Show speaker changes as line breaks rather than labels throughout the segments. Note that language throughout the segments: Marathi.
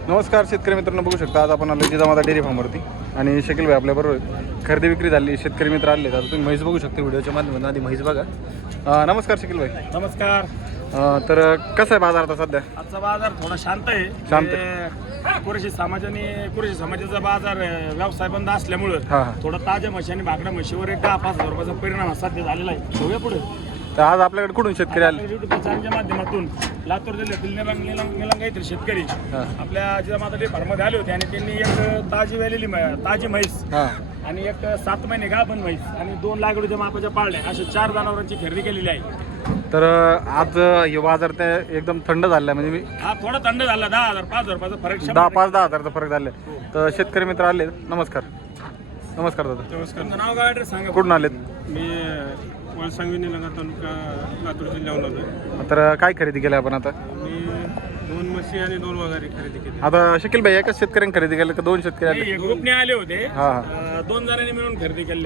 नमस्कार शेतकरी मित्रांनो, बघू शकता आज आपण आलो जिजामाता डेअरी फार्मवरती आणि शकील भाई आपल्याबरोबर आहेत. खरेदी विक्री झाली, शेतकरी मित्र आले. आता तुम्ही म्हैस बघू शकता व्हिडिओच्या माध्यमातून. आधी म्हैस बघा. नमस्कार शकील भाई.
नमस्कार.
तर कसा आहे बाजार आता सध्या?
आजचा बाजार थोडा शांत आहे. कुरेशी समाजाचा बाजार व्यवसाय बंद असल्यामुळं थोडा ताज्या म्हशी आणि भाकऱ्या म्हशीवर एक 10-5 हजार रुपयाचा परिणाम सध्या झालेला आहे. बघूया पुढे.
तर आज आपल्याकडे कुठून शेतकरी आले?
युट्यूब चॅनलच्या माध्यमातून लातूर जिल्ह्यातील निलंगा येथील शेतकरी आपल्या जिजामाता डेअरी फार्ममध्ये आले होते आणि त्यांनी एक ताजी म्हैस आणि एक 7 महिने गाभण म्हैस आणि 2 लाकडाच्या मापाच्या पाळल्या अशा 4 जनावरांची खरेदी केलेली आहे.
तर आज हे बाजार ते एकदम थंड झाला, म्हणजे मी
थोडा थंड झाला. 10,000-5,000 रुपयाचा फरक,
10,000-10 हजारचा फरक झाला. तर शेतकरी मित्र आले. नमस्कार. नमस्कार दादा.
नमस्कार. नाव काय ॲड्रेस सांगा.
कुठून आलेत?
मी वळसांगवी निलंगा तालुका लातूर जिल्ह्यावर आलोय.
तर काय खरेदी केली आपण आता?
मी 2 म्हशी आणि 2 वगारी खरेदी केली.
आता शकील भाई एकाच शेतकऱ्यांनी खरेदी केलं का 2 शेतकरी आले?
ग्रुपने आले होते. 2 जणांनी मिळून खरेदी केली.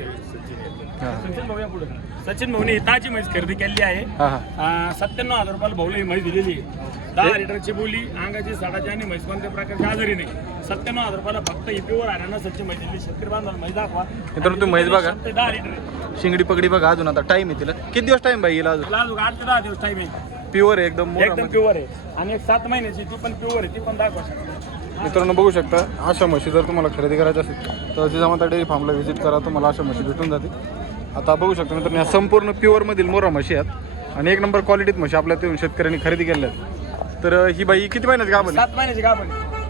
सचिन भाऊने ताजी म्हैस खरेदी केली आहे. 97,000 रुपयाला भाऊला ही म्हैस दिलेली आहे. 10 लिटरची बोली, अंगाची, साडाची आणि म्हैस कोणत्या प्रकारची आजारी नाही. 97,000 रुपयाला फक्त इपीवर हरियाणा सच्ची म्हैस दिली. शेतकरी बांधवाला म्हैस दाखवा.
मित्रांनो तुम्ही म्हैस बघा.
10 लिटर
शिंगडी पगडी बघा. अजून आता टाइम आहे तिला. किती दिवस टाइम भाई येईल? अजून
8 ते 10 दिवस टाइम आहे.
प्युअर आहे एकदम
प्युअर आहे. आणि एक 7 महिन्याची ती पण प्युअर आहे, ती पण दाखवा.
मित्रांनो बघू शकता. अशा म्हशी जर तुम्हाला खरेदी करायची असेल तर जिजामाता डेअरी फार्मला व्हिजिट करा, तुम्हाला अशा म्हशी भेटून जाते. आता बघू शकता मित्रांनो, या संपूर्ण प्युअरमधील मोरा म्हशी आहेत आणि 1 नंबर क्वालिटीत म्हशी आपल्या ते शेतकऱ्यांनी खरेदी केल्या आहेत. तर ही बाई किती महिन्याची गाभण?
7 महिन्याची गाभण.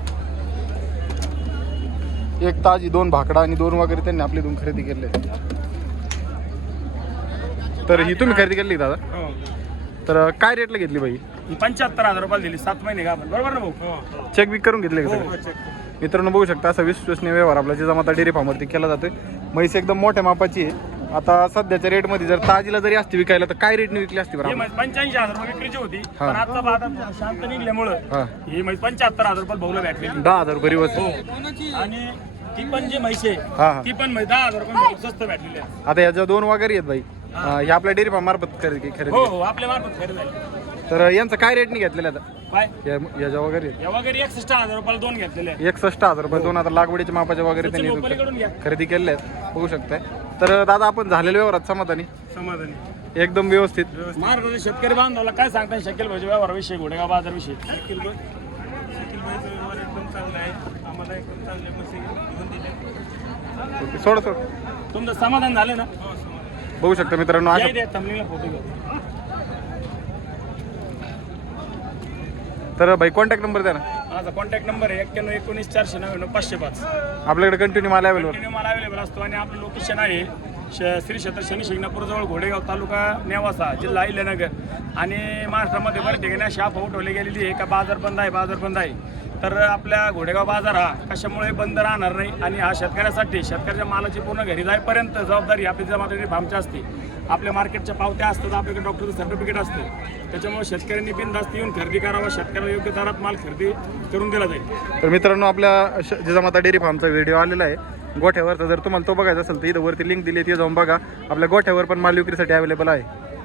एक ताजी, 2 भाकडा आणि 2 वगैरे त्यांनी आपली 2 खरेदी केले. तर ही तुम्ही खरेदी केली दादा? तर काय रेटला घेतली बाई?
75,000 रुपयाला दिली. 7 महिने गाभण. बरोबर ना भाऊ?
चेक बिक करून घेतले का? मित्रांनो बघू शकता असा विश्वसनीय व्यवहार आपल्या जिजामाता डेअरी फार्मवरती केला जातोय. म्हैस एकदम मोठ्या मापाची आहे. आता सध्याच्या रेटमध्ये जर ताजीला जरी असती विकायला तर काय रेटने विकली असती बरं?
85,000 रुपये विक्रीची होती, पण आता बाजार शांत निघल्यामुळं ही म्हैस 75,000 रुपये भाऊला भेटली.
10,000 रुपये रिवर्स.
आणि ती पण जी म्हैस आहे ती पण म्हैस 10,000 रुपये स्वस्त भेटलेली आहे.
आता याच्या 2 वगैरे आहेत बाई. हे आपल्या डेअरी फार्म मार्फत खरेदी?
हो, आपल्या मार्फत खरेदी झाली.
तर यांचं काय रेटने घेतलेलं आता?
काय
याच्या वगैरे?
या वगैरे 61,000 रुपयाला 2 घेतलेले.
61,000 रुपये 2. आता लागवडीच्या मापाच्या वगैरे त्यांनी खरेदी केलेल्या आहेत, बघू शकताय. तर दादा आपण झालेल्या व्यवहारात समाधानी? एकदम व्यवस्थित.
महाराष्ट्रातील शेतकरी बांधवाला काय सांगता शकील भाई व्यवहाराविषयी, घोडेगाव बाजारविषयी?
शकील भाईचा व्यवहार एकदम चांगला आहे. आम्हाला एकदम चांगले म्हशी घेऊन दिले.
सोड.
तुमचं समाधान झालं ना?
बघू शकता मित्रांनो.
फोटो घेऊ.
तर भाई कॉन्टॅक्ट नंबर द्या ना.
माझा कॉन्टॅक्ट नंबर आहे 9119499505.
आपल्याकडे कंटिन्यू माल
अवेलेबल असतो आणि आपलं लोकेशन आहे श्री क्षेत्र शनी शिंगणापूरजवळ घोडेगाव, तालुका नेवासा, जिल्हा अहिल्यानगर. आणि महाराष्ट्रामध्ये बरेच ठिकाणी अशी अफवा उठवली गेलेली आहे का बाजार बंद आहे. तर आपल्या घोडेगाव बाजार हा कशामुळे बंद राहणार नाही आणि हा शेतकऱ्याच्या मालाची पूर्ण घरी जाईपर्यंत जबाबदारी आपली जिजामाता डेअरी फार्मची असते. आपल्या मार्केटच्या पावत्या असतात, आपल्याकडे डॉक्टरचं सर्टिफिकेट असतं. त्याच्यामुळे शेतकऱ्यांनी बिनधास्त येऊन खरेदी करावा. शेतकऱ्याला योग्य दरात माल खरेदी करून दिला जाईल.
तर मित्रांनो आपल्या जिजामाता डेअरी फार्मचा व्हिडिओ आलेला आहे गोठ्यावरचा. जर तुम्हाला तो बघायचा असेल तर इथं वरती लिंक दिली आहे, ती जाऊन बघा. आपल्या गोठ्यावर पण माल विक्रीसाठी अवेलेबल आहे.